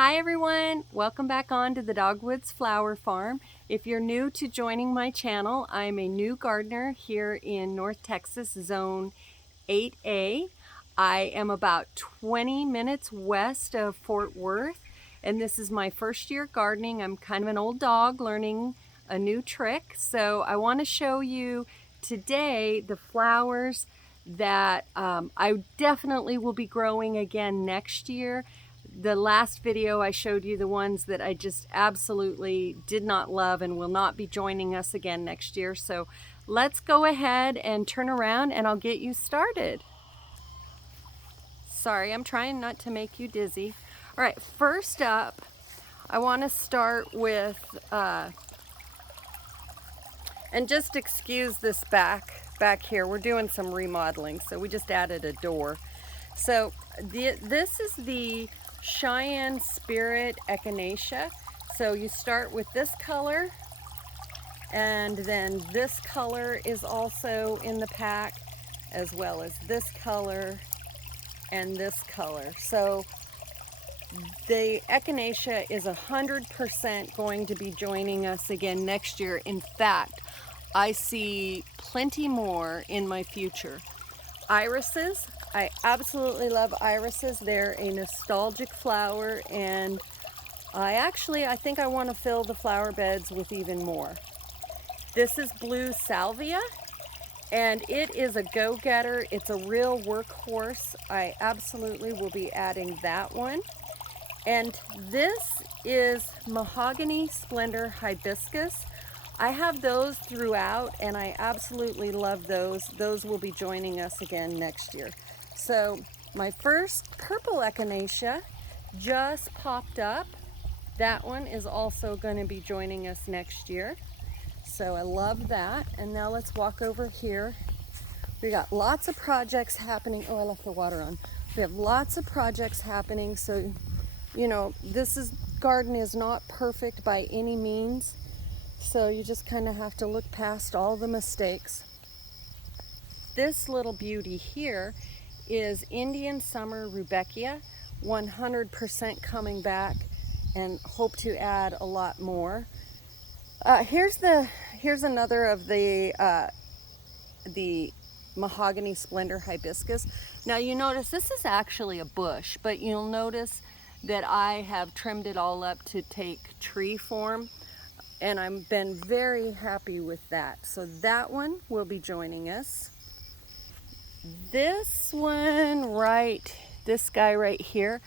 Hi everyone, welcome back on to the Dogwoods Flower Farm. If you're new to joining my channel, I'm a new gardener here in North Texas, Zone 8A. I am about 20 minutes west of Fort Worth, and this is my first year gardening. I'm kind of an old dog learning a new trick, so I want to show you today the flowers that I definitely will be growing again next year. The last video I showed you the ones that I just absolutely did not love and will not be joining us again next year. So let's go ahead and turn around and I'll get you started. Sorry, I'm trying not to make you dizzy. All right, first up, I want to start with, and just excuse this back here. We're doing some remodeling, so we just added a door. So this is the Cheyenne Spirit echinacea. So you start with this color, and then this color is also in the pack, as well as this color and this color. So the echinacea is 100% going to be joining us again next year. In fact, I see plenty more in my future. Irises, I absolutely love irises. They're a nostalgic flower, and I think I want to fill the flower beds with even more. This is blue salvia, and it is a go-getter. It's a real workhorse. I absolutely will be adding that one. And this is mahogany splendor hibiscus. I have those throughout, and I absolutely love those. Those will be joining us again next year. So my first purple echinacea just popped up. That one is also going to be joining us next year. So I love that. And now let's walk over here. We got lots of projects happening. Oh, I left the water on. We have lots of projects happening. So, you know, garden is not perfect by any means. So you just kind of have to look past all the mistakes. This little beauty here is Indian Summer Rudbeckia, 100% coming back, and hope to add a lot more. Here's another of the mahogany splendor hibiscus. Now you notice this is actually a bush, but you'll notice that I have trimmed it all up to take tree form, and I've been very happy with that. So that one will be joining us. This one this guy right here,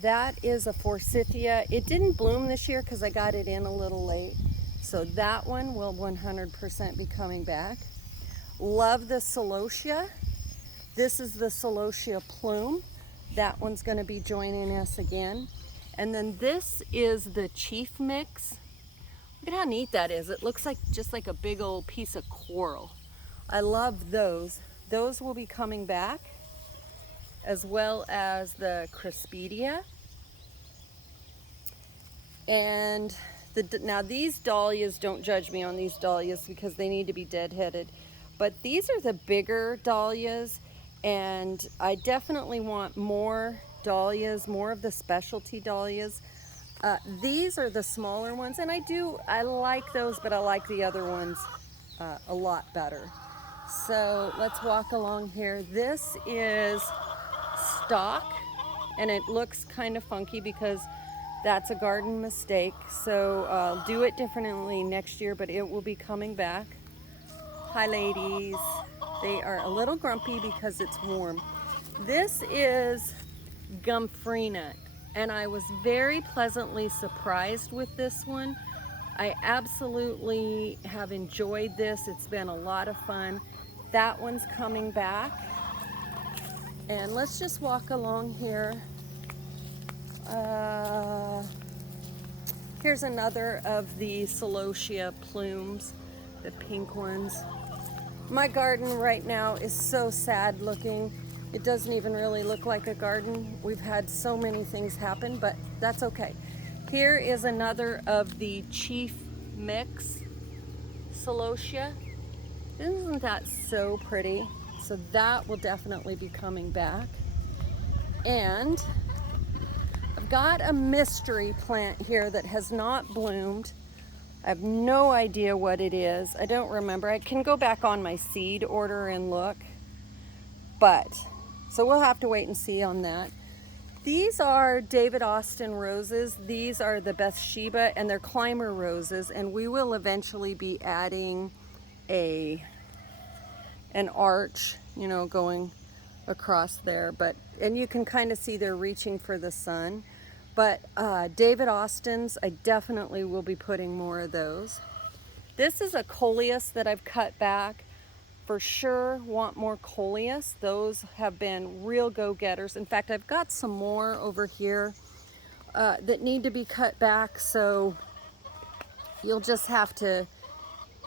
that is a forsythia. It didn't bloom this year because I got it in a little late. So that one will 100% be coming back. Love the celosia. This is the celosia plume. That one's going to be joining us again. And then this is the chief mix. Look at how neat that is. It looks like just like a big old piece of coral. I love those. Those will be coming back, as well as the Crispidia. And now these dahlias, don't judge me on these dahlias because they need to be deadheaded. But these are the bigger dahlias, and I definitely want more dahlias, more of the specialty dahlias. These are the smaller ones, and I like those, but I like the other ones a lot better. So let's walk along here. This is stock, and it looks kind of funky because that's a garden mistake. So I'll do it differently next year, but it will be coming back. Hi ladies. They are a little grumpy because it's warm. This is Gomphrena, and I was very pleasantly surprised with this one. I absolutely have enjoyed this. It's been a lot of fun. That one's coming back. And let's just walk along here. Here's another of the celosia plumes, the pink ones. My garden right now is so sad looking. It doesn't even really look like a garden. We've had so many things happen, but that's okay. Here is another of the chief mix celosia. Isn't that so pretty? So that will definitely be coming back. And I've I've got a mystery plant here that has not bloomed. I have no idea what it is. I don't remember. I can go back on my seed order and look. But, so we'll have to wait and see on that. These are David Austin roses. These are the Bathsheba, and they're climber roses, and we will eventually be adding an arch, you know, going across there. But, and you can kind of see they're reaching for the sun. But David Austin's, I definitely will be putting more of those. This is a coleus that I've cut back. For sure want more coleus. Those have been real go-getters. In fact, I've got some more over here that need to be cut back, so you'll just have to,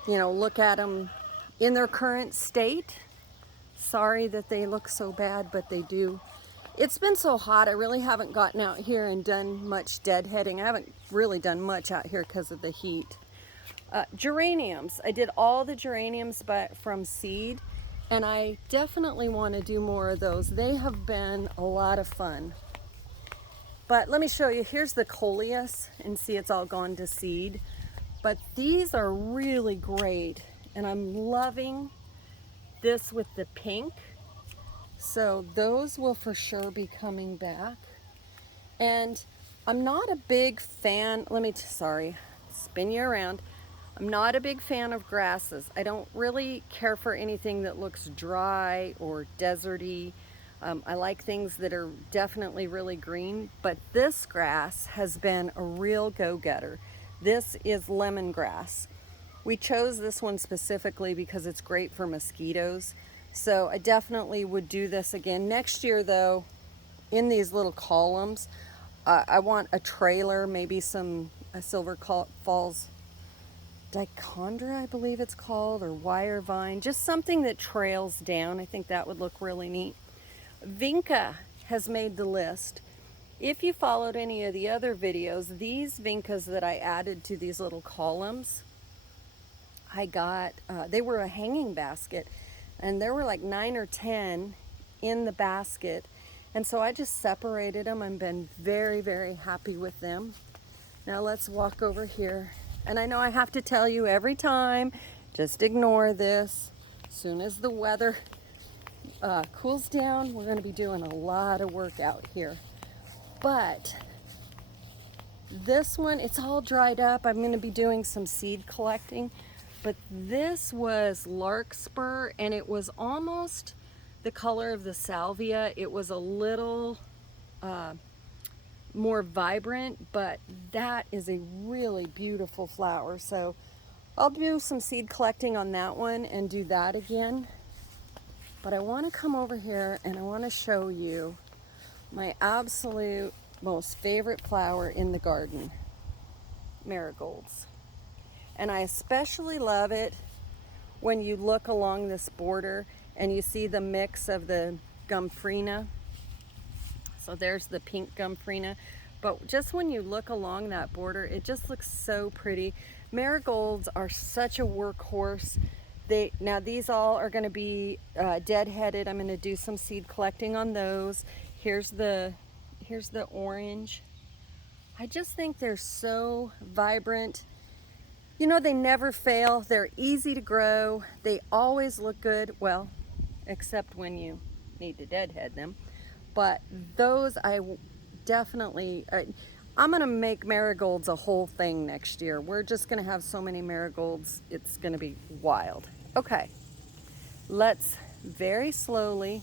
you know, look at them in their current state. Sorry that they look so bad, but they do. It's been so hot, I really haven't gotten out here and done much deadheading. I haven't really done much out here because of the heat. Geraniums. I did all the geraniums but from seed, and I definitely want to do more of those. They have been a lot of fun. But let me show you. Here's the coleus, and see it's all gone to seed. But these are really great, and I'm loving this with the pink. So those will for sure be coming back. And I'm not a big fan, sorry, spin you around. I'm not a big fan of grasses. I don't really care for anything that looks dry or deserty. I like things that are definitely really green, but this grass has been a real go-getter. This is lemongrass. We chose this one specifically because it's great for mosquitoes. So I definitely would do this again. Next year though, in these little columns, I want a trailer, maybe a Silver Falls dichondra, I believe it's called, or wire vine, just something that trails down. I think that would look really neat. Vinca has made the list. If you followed any of the other videos, these vincas that I added to these little columns, I got, they were a hanging basket, and there were like 9 or 10 in the basket, and so I just separated them. I've been very, very happy with them. Now let's walk over here. And I know I have to tell you every time, just ignore this. As soon as the weather cools down, we're going to be doing a lot of work out here. But this one, it's all dried up. I'm going to be doing some seed collecting. But this was larkspur, and it was almost the color of the salvia. It was a little more vibrant, but that is a really beautiful flower. So I'll do some seed collecting on that one and do that again. But I want to come over here and I want to show you my absolute most favorite flower in the garden, marigolds. And I especially love it when you look along this border and you see the mix of the gomphrena. So there's the pink gomphrena, but just when you look along that border, it just looks so pretty. Marigolds are such a workhorse. Now these all are going to be deadheaded. I'm going to do some seed collecting on those. Here's the orange. I just think they're so vibrant. You know, they never fail. They're easy to grow. They always look good. Well, except when you need to deadhead them. But those I'm going to make marigolds a whole thing next year. We're just going to have so many marigolds. It's going to be wild. Okay, let's very slowly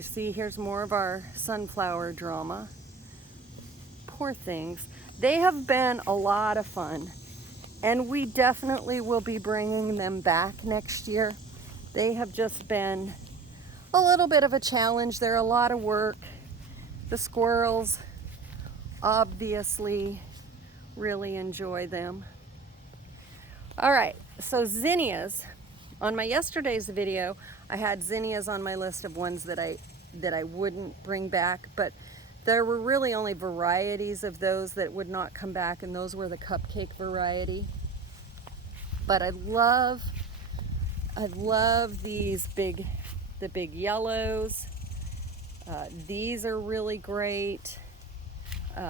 see. Here's more of our sunflower drama. Poor things. They have been a lot of fun, and we definitely will be bringing them back next year. They have just been a little bit of a challenge. They're a lot of work. The squirrels obviously really enjoy them. All right, so zinnias. On my yesterday's video, I had zinnias on my list of ones that I wouldn't bring back, but there were really only varieties of those that would not come back, and those were the cupcake variety. But I love these the big yellows. These are really great.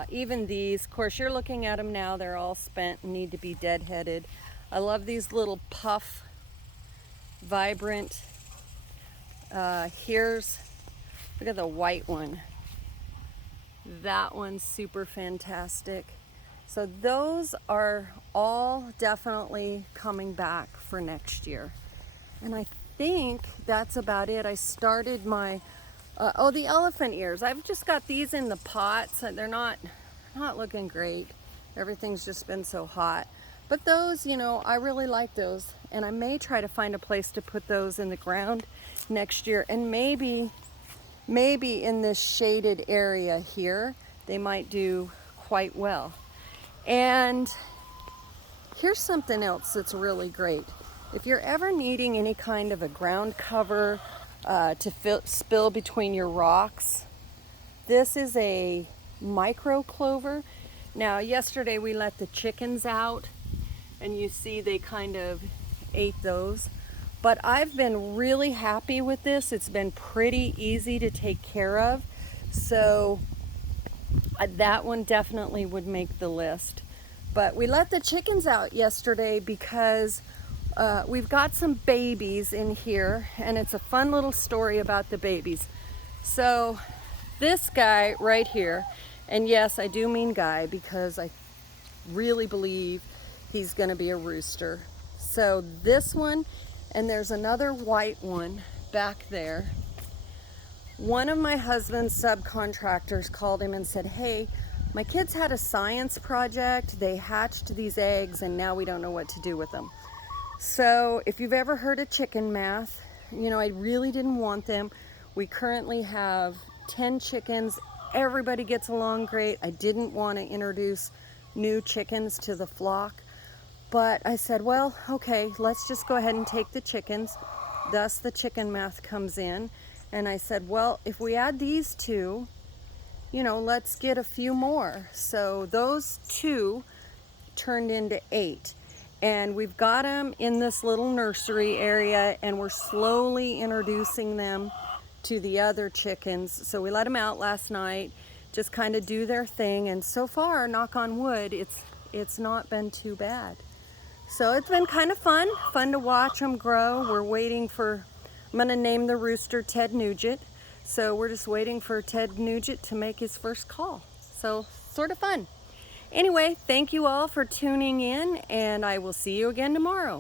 Even these, of course, you're looking at them now, they're all spent and need to be deadheaded. I love these little puff, vibrant. Look at the white one. That one's super fantastic. So those are all definitely coming back for next year. And I think that's about it. I started my, the elephant ears. I've just got these in the pots. They're not looking great. Everything's just been so hot. But those, you know, I really like those. And I may try to find a place to put those in the ground next year. And maybe in this shaded area here, they might do quite well. And here's something else that's really great. If you're ever needing any kind of a ground cover to spill between your rocks, this is a micro clover. Now, yesterday we let the chickens out, and you see they kind of ate those. But I've been really happy with this. It's been pretty easy to take care of. So that one definitely would make the list. But we let the chickens out yesterday because we've got some babies in here, and it's a fun little story about the babies. So this guy right here, and yes, I do mean guy because I really believe he's going to be a rooster. So this one, and there's another white one back there. One of my husband's subcontractors called him and said, hey, my kids had a science project. They hatched these eggs and now we don't know what to do with them. So if you've ever heard of chicken math, you know, I really didn't want them. We currently have 10 chickens. Everybody gets along great. I didn't want to introduce new chickens to the flock. But I said, well, okay, let's just go ahead and take the chickens. Thus the chicken math comes in. And I said, well, if we add these two, you know, let's get a few more. So those two turned into 8. And we've got them in this little nursery area, and we're slowly introducing them to the other chickens. So we let them out last night, just kind of do their thing. And so far, knock on wood, it's not been too bad. So it's been kind of fun to watch them grow. We're waiting for, I'm gonna name the rooster Ted Nugent. So we're just waiting for Ted Nugent to make his first call. So sort of fun. Anyway, thank you all for tuning in, and I will see you again tomorrow.